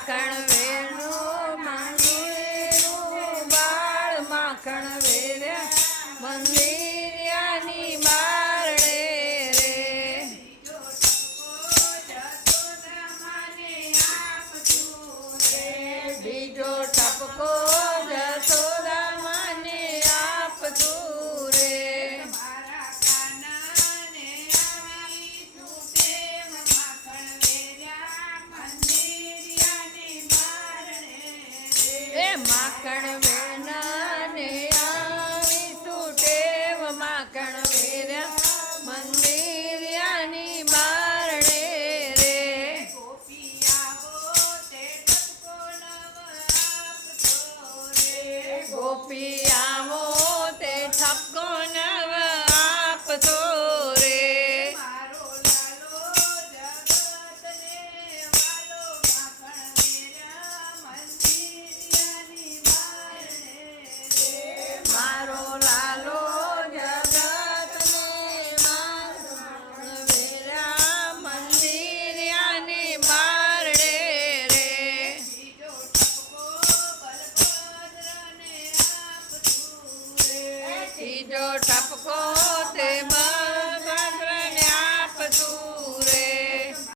માખણ વેરનું માંગેલું બાળ માખણ વેર્યા મંદિરિયાની બારણે રે બીજો ટપકો જશોદા માને આપતું રે માખણ વેનાને આવી સુટેવ માખણ વેર્યા મંદિરિયાની બારણે રે ગોપી આવો તે ઠપકો નવ આપતો રે મારો લાલો જગતને માખણ વેર્યા મંદિરિયાની બારણે રે ત્રીજો ટપકો તે